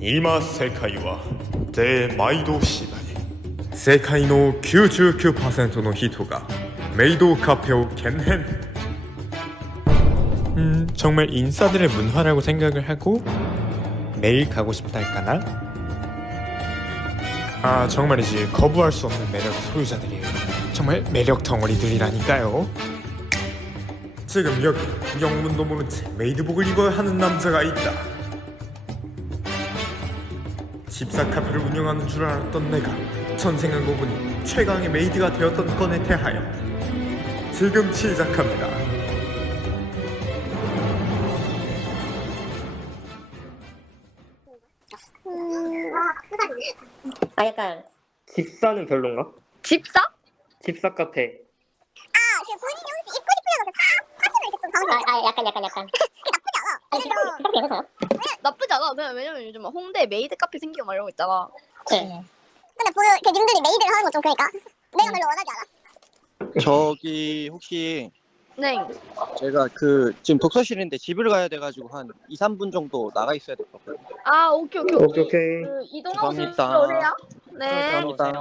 今世界はで毎度次第世界の99%の人がメイドカフェを兼해 음, 정말 인싸들의 문화라고 생각을 하고 매일 가고 싶다 할까나? 아 정말이지 거부할 수 없는 매력 소유자들이에요 정말 매력 덩어리들이라니까요 지금 여기 영문도 모른 채 메이드복을 입어야 하는 남자가 있다 집사 카페를 운영하는 줄 알았던 내가 전생한 고분이 최강의 메이드가 되었던 건에 대하여 지금 시작합니다 아 약간 집사는 별론가? 집사? 집사 카페. 그 본인이 혹시 입고 싶으려고 사, 사진을 이렇게 좀 아, 아 약간 약간 약간 아. 아니 왜냐면 집사람 괜찮아요? 나쁘지 않아. 그냥 왜냐면 요즘 막 홍대 메이드 카페 생기고 막 이런 거 있잖아. 네. 근데 보, 그 님들이 메이드를 하는 건좀 그러니까 내가 별로 원하지 않아. 저기 혹시 네. 제가 그 지금 독서실인데 집을 가야 돼가지고 한 2, 3분 정도 나가 있어야 될 것 같아요. 아 오케이 오케이 오케이 오케이. 그 이동하고. 오세요. 네. 감사합니다.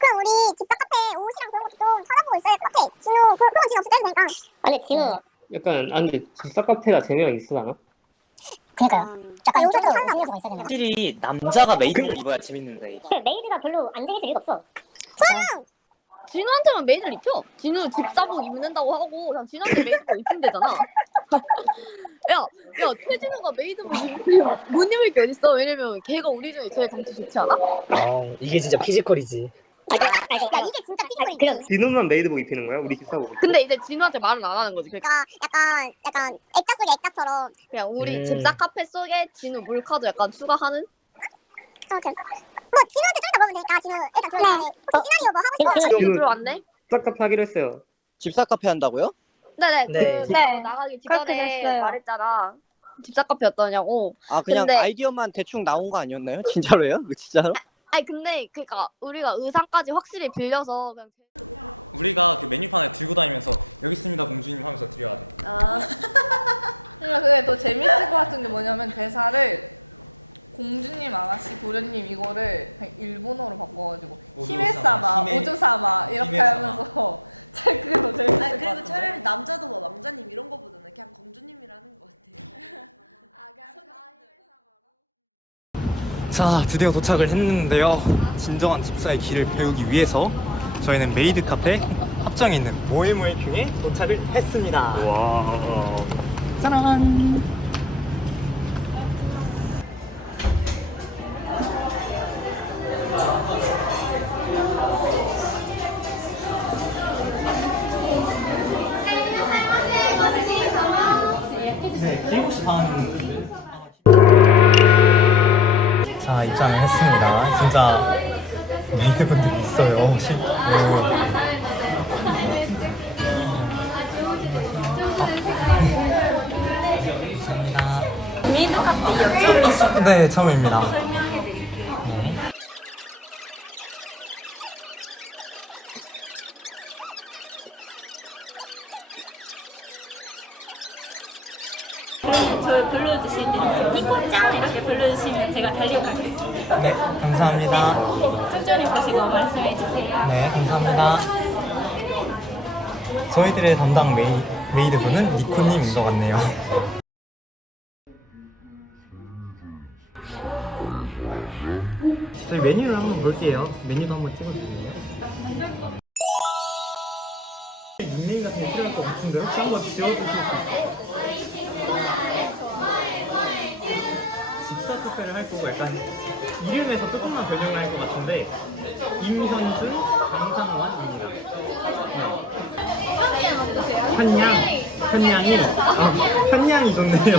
그럼 우리 집사 카페 옷이랑 그런 것도 좀 찾아보고 있어야 될 것 같아. 진우 그, 그런 지금 없을 때도 되니까. 아니 진우 약간 아 근데 집사 카페가 재미가 있으려나? 그러니까요 약간. 신경 좀 있어야 되나 확실히 남자가 메이드를 입어야 재밌는데 그 메이드가 별로 안정있을 이유가 없어 진우한테만 메이드를 입혀. 진우 집사복 입는다고 하고 그냥 진우한테 메이드복 입히면 되잖아. 야, 야 최진우가 메이드복 입으면 못 입을 게 어딨어. 왜냐면 걔가 우리 중에 제일 경치 좋지 않아? 아 이게 진짜 피지컬이지 아, 그, 아, 그, 야 이게 진짜 아니, 피지컬이지. 그럼 진우만 메이드복 입히는 거야? 우리 집사복. 근데 이제 진우한테 말은 안 하는 거지. 그러니까 그러니까 약간 약간 액자 속의 액자처럼 그냥 우리 음. 집사 카페 속에 진우 몰카도 약간 추가하는? 아무튼 뭐 진우한테 좀 이따 보면 되니까 진우 일단 돼. 혹시 시나리오 뭐 하고 싶어? 진우, 진우 진우. 들어왔네? 집사 카페 하기로 했어요. 집사 카페 한다고요? 네네. 네. 그 네. 나가기 그렇게 직전에 됐어요. 말했잖아. 집사 카페 어떠냐고. 아 그냥 근데- 아이디어만 대충 나온 거 아니었나요? 진짜로요? 그 진짜로? 아니 근데 그니까 우리가 의상까지 확실히 빌려서 그냥 자 드디어 도착을 했는데요. 진정한 집사의 길을 배우기 위해서 저희는 메이드 카페 합정에 있는 모에모에킹에 도착을 했습니다. 와 짜란! 네, 7시 반. 자, 입장을 했습니다. 진짜 메이드분들이 있어요. 실제로. 감사합니다. 메이드 카페 네, 처음입니다. 저 불러주실 때 니코짱 이렇게 불러주시면 제가 달려가겠습니다. 네, 감사합니다. 천천히 보시고 말씀해 주세요. 네, 감사합니다. 저희들의 담당 메이, 메이드분은 니코님인 것 같네요. 저희 메뉴를 한번 볼게요. 메뉴도 한번 찍어주세요. 닉네임 같은 게 필요할 것 같은데 혹시 한번 지워주실 수 있어요? 집사 카페를 할 거고 약간 이름에서 조금만 변형을 할 것 같은데 임현준 강상환입니다. 네. 현양 현양이 아 현양이 좋네요.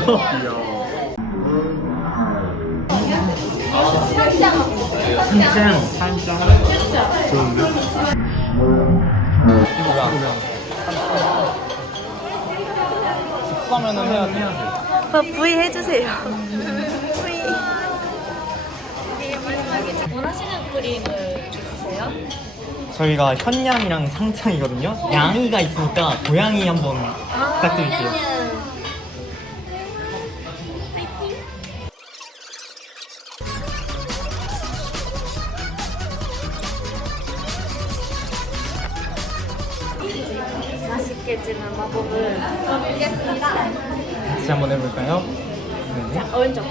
산장 산장 좋은데? 집사면은 해야 돼. 어, V 해주세요. 원하시는 그림을 주세요. 저희가 현양이랑 상창이거든요. 양이가 있으니까 고양이 한번 부탁드릴게요. 맛있게 마법을 다시 한번 해볼까요? 네. 오른쪽.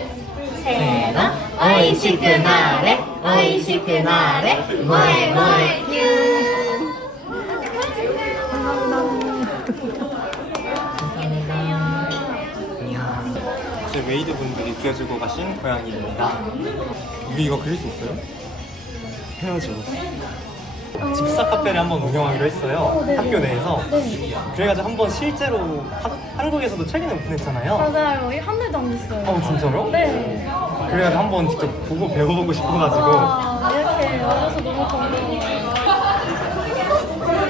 세나 어이 시그널에 어이시 그날에 뭐해 뭐해 큐. 제 메이드 분들이 그려주고 가신 고양이입니다. 우리 이거 그릴 수 있어요? 해야죠. 집사 카페를 한번 운영하기로 했어요. 학교 내에서. 그래가지고 한번 실제로 하- 한국에서도 최근에 오픈했잖아요. 맞아요. 이한 달도 안 됐어요. 어 진짜로? 네. 그래가지고 한번 직접 보고 배워보고 싶어가지고 와, 이렇게 와줘서 너무 고마워요.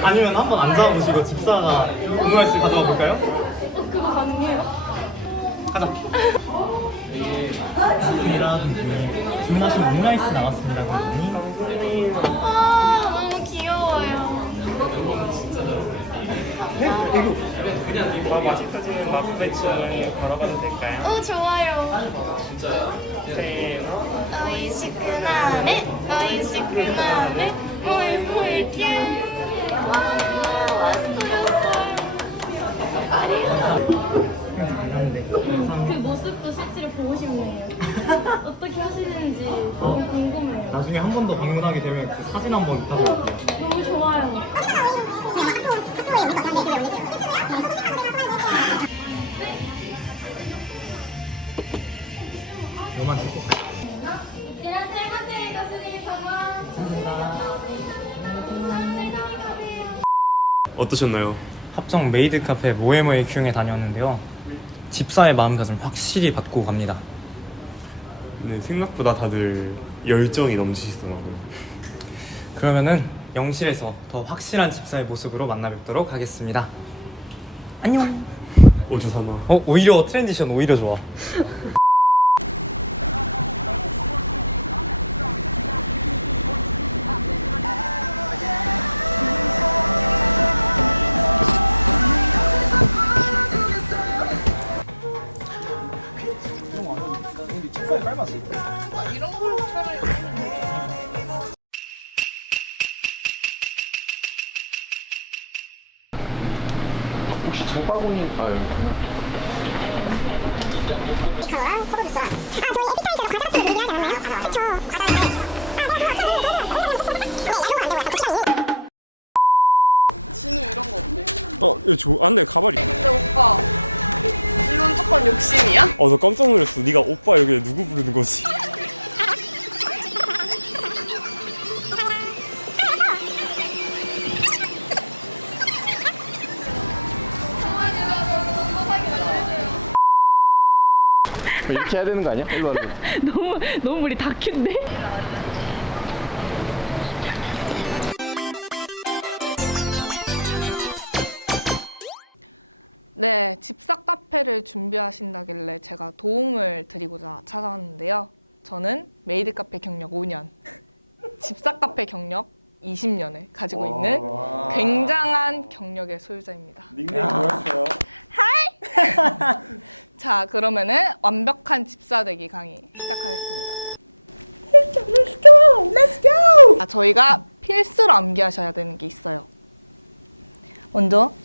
아니면 한번 앉아보시고 집사가 오므라이스 가져와 볼까요? 어, 그거 가능해요? 가자. 지금이랑 주문하신 오므라이스 나왔습니다, 고객님. 맛있어지는 마블배추 걸어가도 될까요? 어, 좋아요. 네. 어이시 그날에 어이시 그날에 뭐해 뭐해 큐. 와, 맛있어졌어요. 그 모습도 실제로 보고 싶네요. 어떻게 하시는지 너무 궁금해요. 나중에 한 번 더 방문하게 되면 그 사진 한번 좋아요. 어떠셨나요? 합정 메이드 카페 모에모에 큐에 다녔는데요. 집사의 마음가짐 확실히 받고 갑니다. 네, 생각보다 다들 열정이 넘치시더라고요. 그러면은 영실에서 더 확실한 집사의 모습으로 만나 뵙도록 하겠습니다. 안녕. 오주사마. 어 오히려 트랜지션 오히려 좋아. 장바구니? 아유 카로랑 포도주스랑 아 저희 에피타이저로 과자 같은 거 얘기하지 않았나요? 그쵸. 과자 아 내가 그거 그거 그거 그거 그거 그거 네 이거 안 되고요 고치라니 이렇게 해야 되는 거 아니야? 일로 와. 너무 너무 우리 다큐인데? là,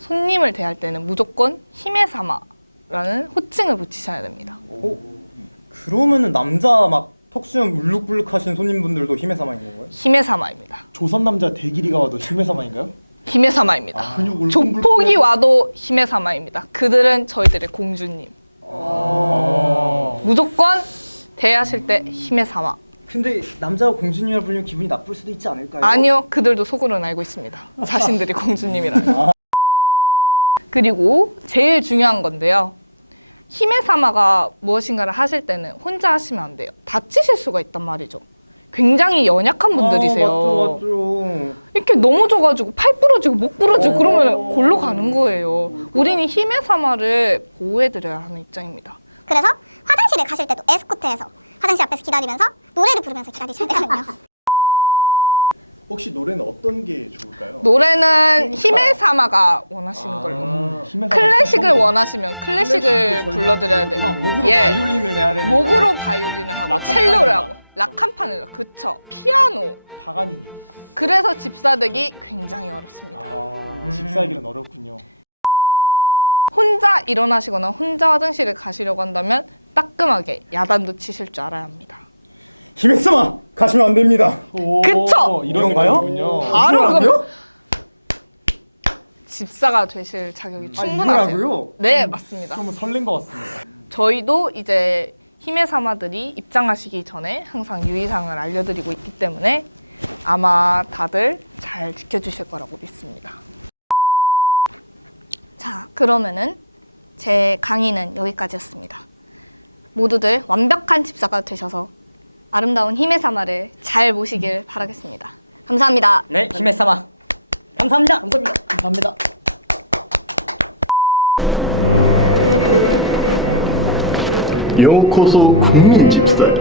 요코소 국민 집사에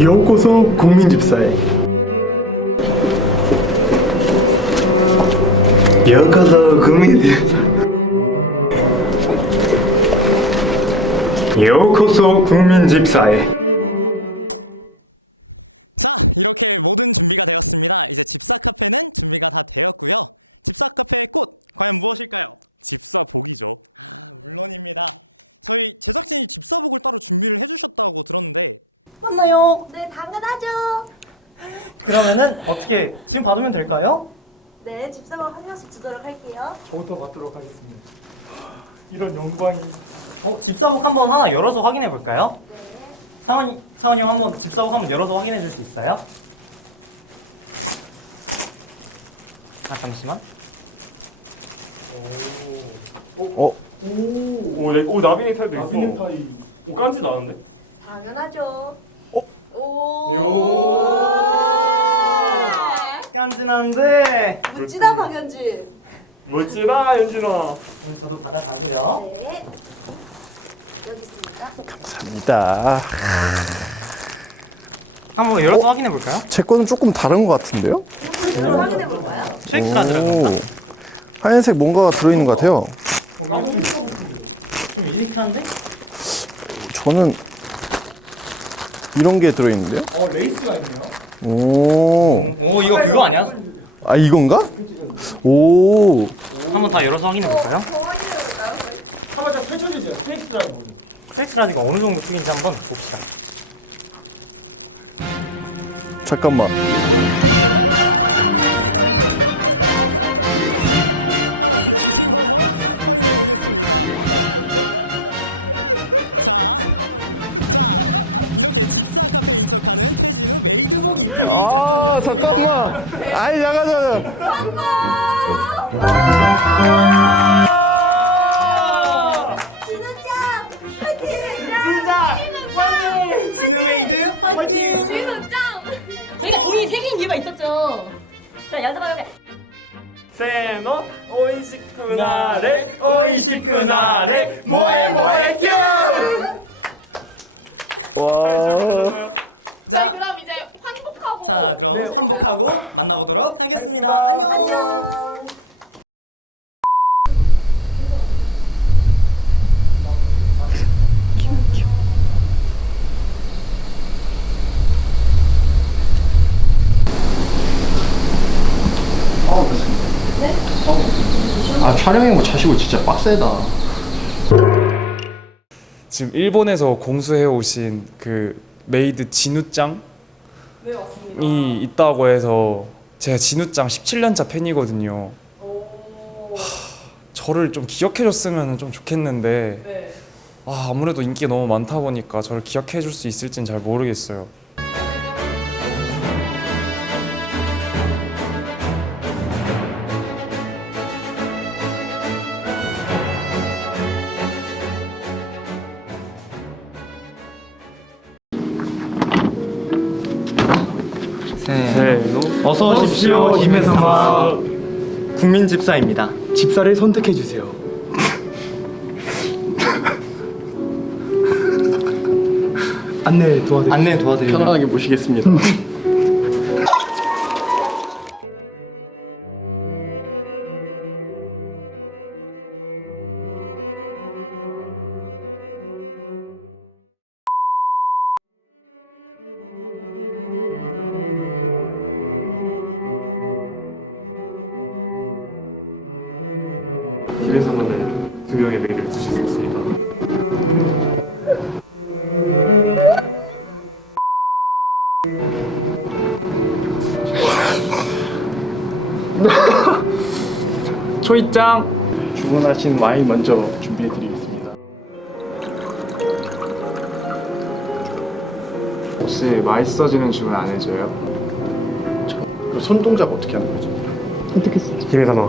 요코소 국민 집사에 요코소 국민 집사 요코소 국민 집사에 맞나요? 네, 당연하죠. 그러면은 어떻게 지금 받으면 될까요? 네, 집사방 한 명씩 주도록 할게요. 저부터 받도록 하겠습니다. 이런 영광이. 어, 집사복 한번 하나 열어서 확인해 볼까요? 네. 상원이 상원이 형 한번 집사복 한번 열어서 확인해 줄 수 있어요? 아 잠시만. 오, 내, 오 나비네 타이도 있어. 나비네 타이. 오 깐지도 않은데? 당연하죠. 어? 오. 깐진한데. 묻지다 박연진. 멋지다 현진아. 오늘 저도 받아가고요. 네. 여기 있습니다. 감사합니다. 한번 열어서 확인해 볼까요? 제 거는 조금 다른 것 같은데요? 이걸 확인해 볼까요? 체크가 들어간다. 오, 하얀색 뭔가가 들어있는 것 같아요. 좀 유니크한데? 저는 이런 게 들어있는데요? 어 레이스가 있네요. 오, 오 이거 그거 아니야? 아 이건가? 오, 한번 다 열어서 확인해 볼까요? 한번 더 펼쳐주세요. 스테이크라는 거. 스트레스라지가 어느 정도 크기인지 한번 봅시다. 잠깐만. 잠깐만. 아이 잠깐 잠깐. 진우짱 파이팅! 저희가 종이 세 개인 이유가 있었죠. 자, 연습하면 세노 오이시쿠나레 오이시쿠나레 뭐해 뭐해 큐. 와. 저희 그럼 이제 환복하고 네, 행복하고 만나보도록 하겠습니다. 안녕. 아 촬영이 뭐 자시고 진짜 빡세다. 지금 일본에서 공수해 오신 그 메이드 진우짱 이 있다고 해서 제가 진우짱 17년차 팬이거든요. 하, 저를 좀 기억해 줬으면 좀 좋겠는데 아, 아무래도 인기가 너무 많다 보니까 저를 기억해 줄 수 있을진 잘 모르겠어요. 어서 오십시오 김혜성아 국민 집사입니다. 집사를 선택해 주세요. 안내 도와드릴게요. 안내 도와드리면 편안하게 모시겠습니다. 초이짱. 주문하신 와인 먼저 준비해 드리겠습니다. 혹시 맛있어지는 주문 안 해줘요? 그 손동작 어떻게 하는 거죠? 김혜선아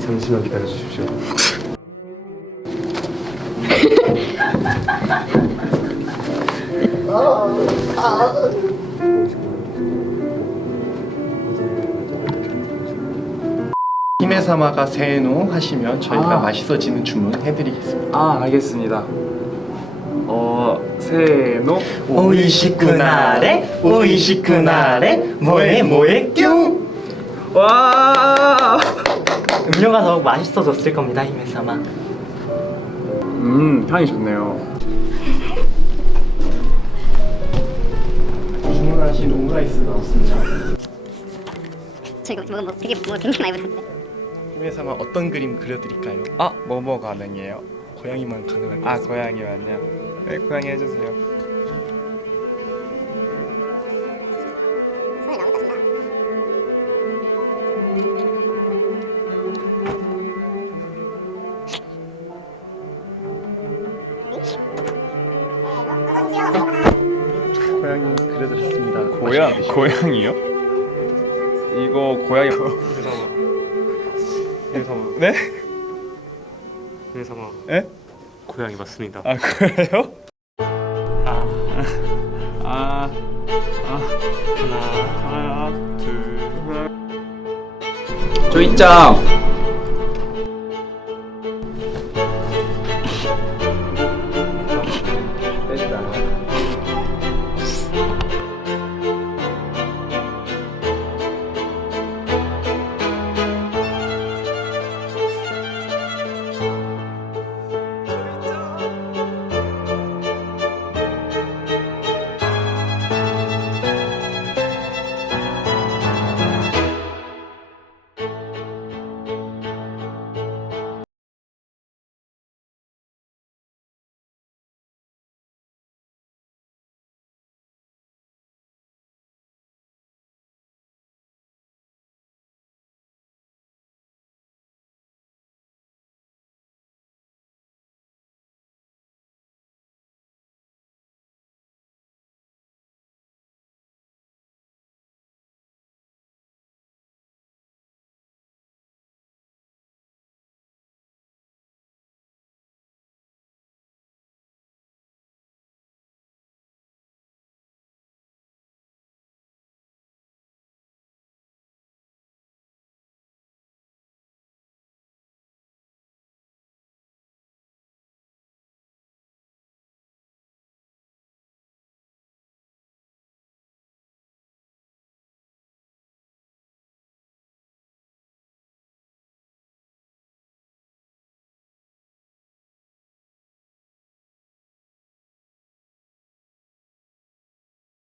잠시만 기다려 주십시오. 히메사마가 세노 하시면 저희가 아. 맛있어지는 주문 해드리겠습니다. 아 알겠습니다. 어 세노 오이시쿠나레 오이시쿠나레 뭐해 뭐해 뀨 와. 음료가 더욱 맛있어졌을 겁니다 히메사마 음 향이 좋네요. 주문하신 오므라이스 나왔습니다. 저 이거 뭐, 뭐 되게 뭐 굉장히 많이 붙었는데 히메사마 어떤 그림 그려드릴까요? 아 뭐뭐 가능해요? 고양이만 가능할까요? 아 고양이만요. 네 고양이 해주세요. 네? 히메사마 에? 고양이 맞습니다 아 그래요? 아, 아, 하나 하나 둘 조이짱